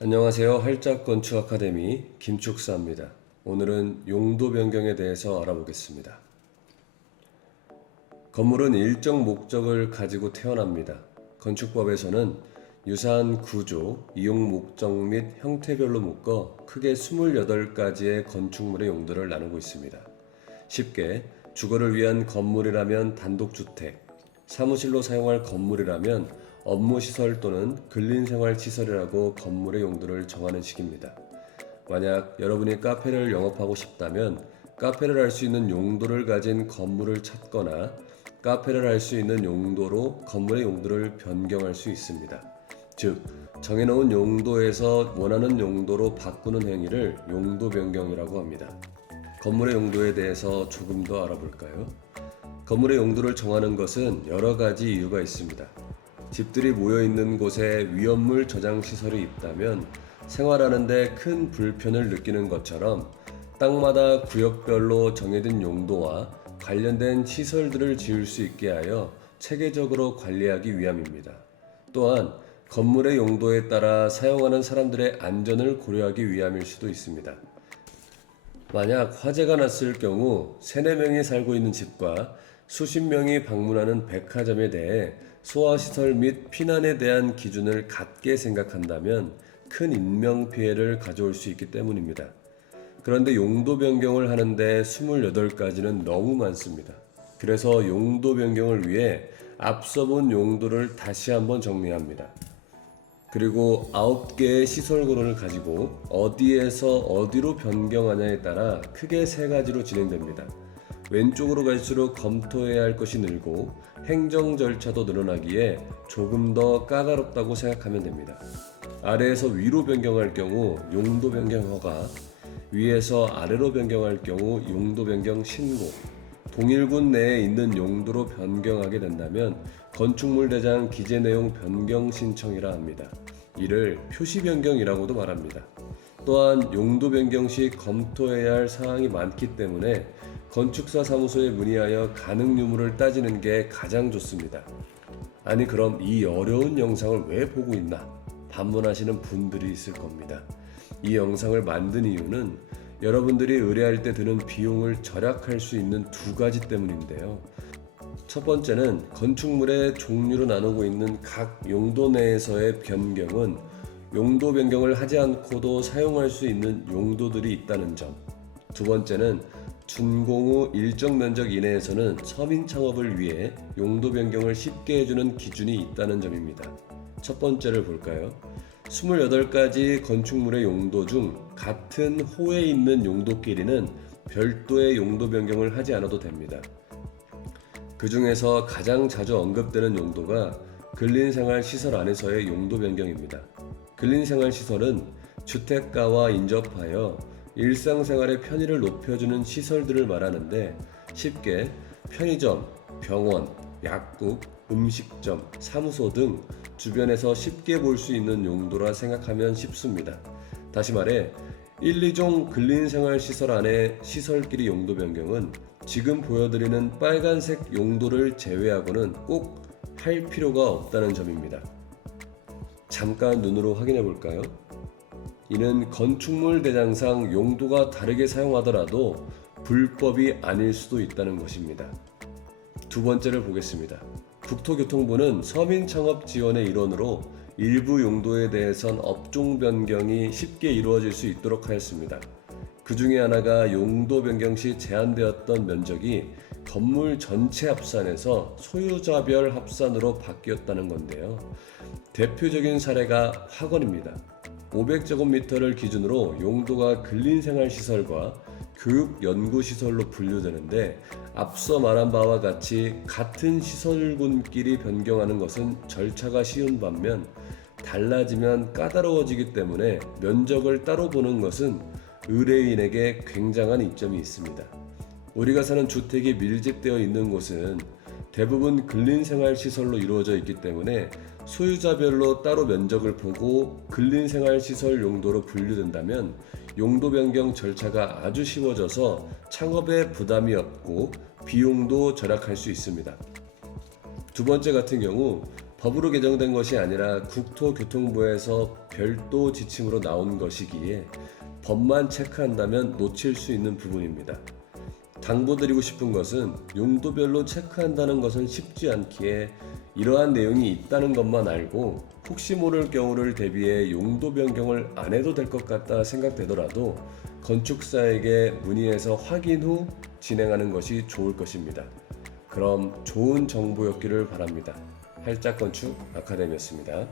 안녕하세요. 활짝건축 아카데미 김축사입니다. 오늘은 용도 변경에 대해서 알아보겠습니다. 건물은 일정 목적을 가지고 태어납니다. 건축법에서는 유사한 구조, 이용 목적 및 형태별로 묶어 크게 28가지의 건축물의 용도를 나누고 있습니다. 쉽게 주거를 위한 건물이라면 단독주택, 사무실로 사용할 건물이라면 업무시설 또는 근린생활시설이라고 건물의 용도를 정하는 식입니다. 만약 여러분이 카페를 영업하고 싶다면 카페를 할 수 있는 용도를 가진 건물을 찾거나 카페를 할 수 있는 용도로 건물의 용도를 변경할 수 있습니다. 즉, 정해놓은 용도에서 원하는 용도로 바꾸는 행위를 용도 변경이라고 합니다. 건물의 용도에 대해서 조금 더 알아볼까요? 건물의 용도를 정하는 것은 여러 가지 이유가 있습니다. 집들이 모여있는 곳에 위험물 저장 시설이 있다면 생활하는데 큰 불편을 느끼는 것처럼 땅마다 구역별로 정해진 용도와 관련된 시설들을 지을 수 있게 하여 체계적으로 관리하기 위함입니다. 또한 건물의 용도에 따라 사용하는 사람들의 안전을 고려하기 위함일 수도 있습니다. 만약 화재가 났을 경우 3, 4명이 살고 있는 집과 수십 명이 방문하는 백화점에 대해 소화시설 및 피난에 대한 기준을 같게 생각한다면 큰 인명피해를 가져올 수 있기 때문입니다. 그런데 용도 변경을 하는데 28가지는 너무 많습니다. 그래서 용도 변경을 위해 앞서 본 용도를 다시 한번 정리합니다. 그리고 9개의 시설구론을 가지고 어디에서 어디로 변경하냐에 따라 크게 3가지로 진행됩니다. 왼쪽으로 갈수록 검토해야 할 것이 늘고 행정 절차도 늘어나기에 조금 더 까다롭다고 생각하면 됩니다. 아래에서 위로 변경할 경우 용도 변경 허가, 위에서 아래로 변경할 경우 용도 변경 신고, 동일군 내에 있는 용도로 변경하게 된다면 건축물 대장 기재 내용 변경 신청이라 합니다. 이를 표시 변경이라고도 말합니다. 또한 용도 변경 시 검토해야 할 사항이 많기 때문에 건축사 사무소에 문의하여 가능 유무를 따지는 게 가장 좋습니다. 아니 그럼 이 어려운 영상을 왜 보고 있나? 반문하시는 분들이 있을 겁니다. 이 영상을 만든 이유는 여러분들이 의뢰할 때 드는 비용을 절약할 수 있는 2가지 때문인데요. 첫 번째는 건축물의 종류로 나누고 있는 각 용도 내에서의 변경은 용도 변경을 하지 않고도 사용할 수 있는 용도들이 있다는 점. 두 번째는 준공 후 일정 면적 이내에서는 서민 창업을 위해 용도 변경을 쉽게 해주는 기준이 있다는 점입니다. 첫 번째를 볼까요? 28가지 건축물의 용도 중 같은 호에 있는 용도끼리는 별도의 용도 변경을 하지 않아도 됩니다. 그 중에서 가장 자주 언급되는 용도가 근린생활시설 안에서의 용도 변경입니다. 근린생활시설은 주택가와 인접하여 일상생활의 편의를 높여주는 시설들을 말하는데 쉽게 편의점, 병원, 약국, 음식점, 사무소 등 주변에서 쉽게 볼 수 있는 용도라 생각하면 쉽습니다. 다시 말해 1, 2종 근린생활시설 안의 시설끼리 용도 변경은 지금 보여드리는 빨간색 용도를 제외하고는 꼭 할 필요가 없다는 점입니다. 잠깐 눈으로 확인해 볼까요? 이는 건축물 대장상 용도가 다르게 사용하더라도 불법이 아닐 수도 있다는 것입니다. 두 번째를 보겠습니다. 국토교통부는 서민창업 지원의 일원으로 일부 용도에 대해선 업종 변경이 쉽게 이루어질 수 있도록 하였습니다. 그 중에 하나가 용도 변경 시 제한되었던 면적이 건물 전체 합산에서 소유자별 합산으로 바뀌었다는 건데요. 대표적인 사례가 학원입니다. 500제곱미터를 기준으로 용도가 근린생활시설과 교육연구시설로 분류되는데 앞서 말한 바와 같이 같은 시설군끼리 변경하는 것은 절차가 쉬운 반면 달라지면 까다로워지기 때문에 면적을 따로 보는 것은 의뢰인에게 굉장한 이점이 있습니다. 우리가 사는 주택이 밀집되어 있는 곳은 대부분 근린생활시설로 이루어져 있기 때문에 소유자별로 따로 면적을 보고 근린생활시설 용도로 분류된다면 용도 변경 절차가 아주 쉬워져서 창업에 부담이 없고 비용도 절약할 수 있습니다. 두 번째 같은 경우 법으로 개정된 것이 아니라 국토교통부에서 별도 지침으로 나온 것이기에 법만 체크한다면 놓칠 수 있는 부분입니다. 당부드리고 싶은 것은 용도별로 체크한다는 것은 쉽지 않기에 이러한 내용이 있다는 것만 알고 혹시 모를 경우를 대비해 용도 변경을 안 해도 될 것 같다 생각되더라도 건축사에게 문의해서 확인 후 진행하는 것이 좋을 것입니다. 그럼 좋은 정보였기를 바랍니다. 할짝건축 아카데미였습니다.